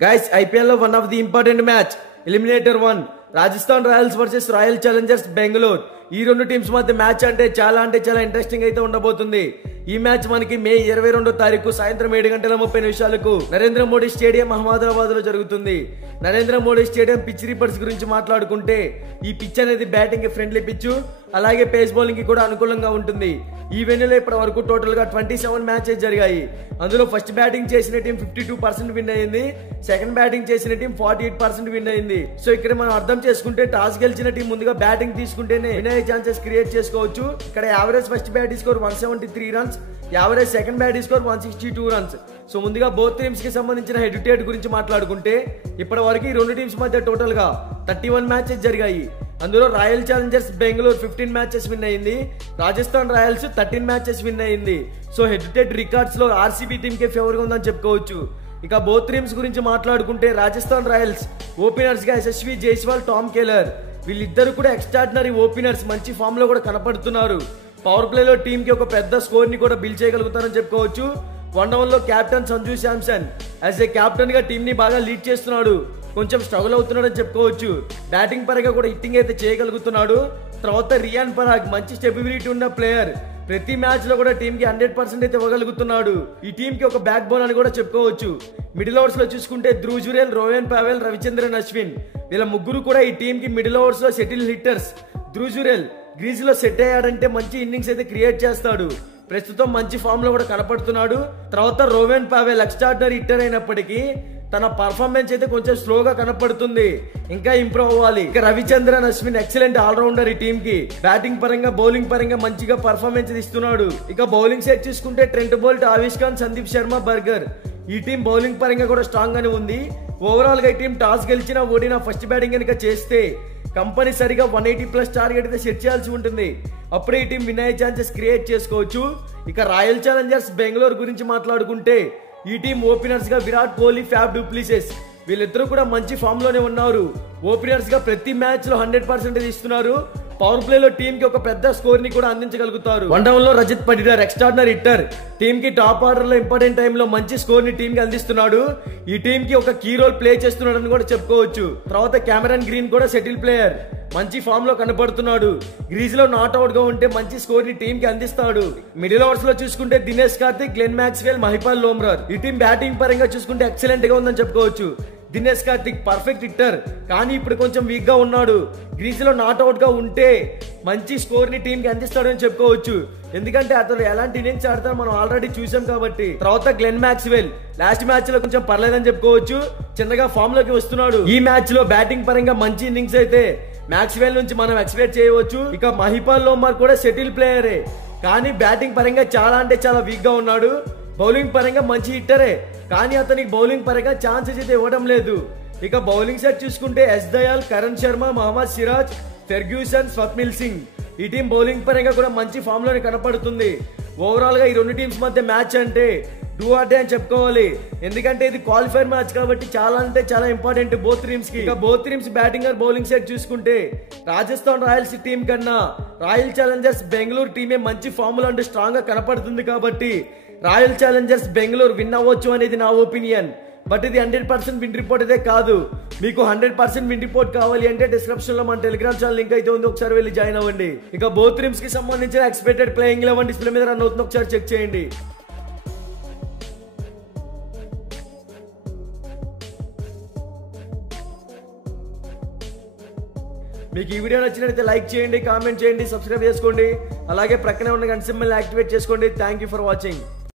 Guys, IPL one of the important match, Eliminator 1, Rajasthan Royals versus Royal Challengers Bangalore. ఈ రెండు teams మధ్య match అంటే చాలా interesting అయితే ఉండబోతుంది. ఈ మ్యాచ్ మనకి మే 22వ తారీఖు సాయంత్రం 7:30 నరేంద్ర మోడీ స్టేడియం అహ్మదాబాద్ లో జరుగుతుంది. Narendra Modi stadium pitch reports గురించి మాట్లాడుకుంటే ఈ పిచ్ అనేది బ్యాటింగ్ కి ఫ్రెండ్లీ పిచ్, అలాగే పేస్ బౌలింగ్ కి కూడా అనుకూలంగా ఉంటుంది. ఈ వెన్యూలో ఇప్పటి వరకు టోటల్ గా 27 మ్యాచెస్ జరిగాయి. అందులో ఫస్ట్ బ్యాటింగ్ చేసిన టీం 52% విన్ అయింది, సెకండ్ బ్యాటింగ్ చేసిన టీం 48% విన్ అయింది. సో ఇక్కడ మనం అర్థం చేసుకుంటే టాస్ గెలిచిన టీం ముందుగా బ్యాటింగ్ తీసుకుంటేనే విన్ అయ్యే ఛాన్సెస్ క్రియేట్ చేసుకోవచ్చు. ఇక్కడ average first batting score 173 runs, average second batting score 162 runs. So ముందుగా బోత్ టీమ్స్ కి సంబంధించిన హెడ్ టు హెడ్ గురించి మాట్లాడుకుంటే ఇప్పటి వరకు ఈ రెండు టీమ్స్ మధ్య టోటల్ గా 31 మ్యాచెస్ జరిగాయి. అందులో royal Challengers Bengaluru 15 matches win అయింది, రాజస్థాన్ రాయల్స్ 13 మ్యాచెస్ విన్ అయింది. So head to head records లో ఆర్సీబీ టీమ్ కే ఫేవర్ గా ఉందని చెప్పుకోవచ్చు. ఇక బోత్ టీమ్స్ గురించి మాట్లాడుకుంటే రాజస్థాన్ రాయల్స్ ఓపెనర్స్ గా యశస్వి జైస్వాల్, టామ్ కేలర్ వీళ్ళిద్దరు కూడా ఎక్స్ట్రాడినరీ ఓపెనర్స్, మంచి ఫామ్ లో కూడా కనపడుతున్నారు. పవర్ ప్లే లో టీమ్ కి ఒక పెద్ద స్కోర్ ని కూడా బిల్డ్ చేయగలుగుతారని చెప్పుకోవచ్చు. వన్ డౌన్ లో captain Sanju Samson as a captain గా టీమ్ ని బాగా లీడ్ చేస్తున్నాడు, కొంచెం స్ట్రగుల్ అవుతున్నాడని చెప్పుకోవచ్చు. బ్యాటింగ్ పరంగా కూడా హిట్టింగ్ అయితే చేయగలుగుతున్నాడు. తర్వాత రియాన్ పరాగ్ మంచి స్టెబిలిటీ ఉన్న ప్లేయర్, ప్రతి మ్యాచ్ లో కూడా టీమ్ కి 100% అయితే ఇవ్వగలుగుతున్నాడు. ఈ టీమ్ కి ఒక బ్యాక్ బోన్ అని కూడా చెప్పుకోవచ్చు. మిడిల్ ఓవర్స్ లో చూసుకుంటే ధ్రువ్ జురేల్, రోహన్ పావెల్, రవిచంద్రన్ అశ్విన్ వీళ్ళ ముగ్గురు కూడా ఈ టీమ్ కి మిడిల్ ఓవర్స్ లో settle hitters. Dhruv Jurel crease లో సెట్ అయ్యాడంటే మంచి ఇన్నింగ్స్ అయితే క్రియేట్ చేస్తాడు, ప్రస్తుతం మంచి ఫామ్ లో కూడా కనపడుతున్నాడు. తర్వాత రోహన్ పావెల్ ఎక్స్ట్రాడినరీ హిట్టర్ అయినప్పటికీ తన పర్ఫార్మెన్స్ అయితే కొంచెం స్లోగా కనపడుతుంది, ఇంకా ఇంప్రూవ్ అవ్వాలి. ఇక రవిచంద్రన్ అశ్విన్ ఎక్సలెంట్ ఆల్రౌండర్, ఈ టీమ్ కి బ్యాటింగ్ పరంగా బౌలింగ్ పరంగా మంచిగా పర్ఫార్మెన్స్ ఇస్తున్నాడు. ఇక బౌలింగ్ సైడ్ చూసుకుంటే Trent Boult, Avesh Khan, Sandeep Sharma, Burger ఈ టీం బౌలింగ్ పరంగా కూడా స్ట్రాంగ్ గానే ఉంది. ఓవరాల్ గా ఈ టీం టాస్ గెలిచినా ఓడినా ఫస్ట్ బ్యాటింగ్ కనుక చేస్తే కంపల్సరిగా 180+ టార్గెట్ అయితే సెట్ చేయాల్సి ఉంటుంది. అప్పుడే ఈ టీం విన్ అయ్యే ఛాన్సెస్ క్రియేట్ చేసుకోవచ్చు. ఇక రాయల్ ఛాలెంజర్స్ బెంగళూరు గురించి మాట్లాడుకుంటే ఈ టీం ఓపెనర్స్ గా విరాట్ కోహ్లీ, ఫ్యాబ్ డూప్లిసిస్ వీళ్ళిద్దరూ కూడా మంచి ఫామ్ లోనే ఉన్నారు. ఓపెనర్స్ గా ప్రతి మ్యాచ్ లో 100% ఇస్తున్నారు. పవర్ ప్లే లో టీమ్ కి ఒక పెద్ద స్కోర్ ని కూడా అందించగలుగుతారు. వన్ డౌన్ లో Rajat Patidar extraordinary hitter, team కి టాప్ ఆర్డర్ లో ఇంపార్టెంట్ టైమ్ లో మంచి స్కోర్ ని టీమ్ కి అందిస్తున్నాడు. ఈ టీమ్ కి ఒక కీ రోల్ ప్లే చేస్తున్నాడు అని కూడా చెప్పుకోవచ్చు. తర్వాత కెమెరన్ గ్రీన్ కూడా సెటిల్ ప్లేయర్, మంచి ఫామ్ లో కనపడుతున్నాడు. గ్రీజ్ లో నాట్ అవుట్ గా ఉంటే మంచి స్కోర్ ని టీమ్ కి అందిస్తాడు. మిడిల్ ఓవర్స్ లో చూసుకుంటే దినేష్ కార్తిక్, గ్లెన్ మ్యాక్స్వెల్, మహిపాల్ లోమ్రార్ ఈ టీం బ్యాటింగ్ పరంగా చూసుకుంటే ఎక్సలెంట్ గా ఉందని చెప్పుకోవచ్చు. దినేష్ కార్తిక్ పర్ఫెక్ట్ హిట్టర్, కానీ ఇప్పుడు కొంచెం వీక్ గా ఉన్నాడు. గ్రీజ్ లో నాట్ అవుట్ గా ఉంటే మంచి స్కోర్ ని టీమ్ కి అందిస్తాడు అని చెప్పుకోవచ్చు, ఎందుకంటే అతను ఎలాంటి ఇన్నింగ్స్ ఆడతారో మనం ఆల్రెడీ చూసాం కాబట్టి. తర్వాత గ్లెన్ మ్యాక్స్వెల్ లాస్ట్ మ్యాచ్ లో కొంచెం పర్లేదని చెప్పుకోవచ్చు, చిన్నగా ఫామ్ లోకి వస్తున్నాడు. ఈ మ్యాచ్ లో బ్యాటింగ్ పరంగా మంచి ఇన్నింగ్స్ అయితే మ్యాక్స్వెల్ నుంచి మనం ఎక్స్పెక్ట్ చేయవచ్చు. ఇక మహిపాల్ లోమ్రార్ కూడా సెటిల్ ప్లేయరే, కానీ బ్యాటింగ్ పరంగా చాలా వీక్ గా ఉన్నాడు. బౌలింగ్ పరంగా మంచి హిట్టరే, కానీ అతనికి బౌలింగ్ పరంగా ఛాన్సెస్ అయితే ఇవ్వడం లేదు. ఇక బౌలింగ్ సెట్ చూసుకుంటే ఎస్ దయాల్, కరణ్ శర్మ, మహమ్మద్ సిరాజ్, ఫెర్గ్యూసన్, స్వప్నిల్ సింగ్ ఈ టీం బౌలింగ్ పరంగా కూడా మంచి ఫామ్ లోనే కనపడుతుంది. ఓవరాల్ గా ఈ రెండు టీమ్స్ మధ్య మ్యాచ్ అంటే డూ ఆర్ డే అని చెప్పుకోవాలి, ఎందుకంటే ఇది క్వాలిఫైర్ మ్యాచ్ కాబట్టి చాలా ఇంపార్టెంట్ బోత్ టీమ్స్ కి. ఇక both teams batting are bowling side చూసుకుంటే రాజస్థాన్ రాయల్స్ టీం కన్నా రాయల్ ఛాలెంజర్స్ బెంగళూరు టీమే మంచి ఫామ్ లో అంటే స్ట్రాంగ్ గా కనపడుతుంది కాబట్టి రాయల్ ఛాలెంజర్స్ బెంగళూరు విన్ అవ్వచ్చు అనేది నా ఒపీనియన్. బట్ ఇది 100% విన్ రిపోర్ట్ అయితే కాదు. మీకు 100% విన్ రిపోర్ట్ కావాలి అంటే డిస్క్రిప్షన్ లో మన టెలిగ్రామ్ ఛానల్ లింక్ అయితే ఉంది, ఒకసారి వెళ్ళి జాయిన్ అవ్వండి. ఇక బోత్ టీమ్స్ కి సంబంధించిన ఎక్స్పెక్టెడ్ ప్లేయింగ్ 11 డిస్ప్లే మీద రన్ అవుతుంది, ఒకసారి చెక్ చేయండి. మీకు ఈ వీడియో నచ్చినట్లయితే లైక్ చేయండి, కామెంట్ చేయండి, సబ్స్క్రైబ్ చేసుకోండి, అలాగే ప్రక్కనే ఉన్న గంట సింబల్ యాక్టివేట్ చేసుకోండి. Thank you for watching.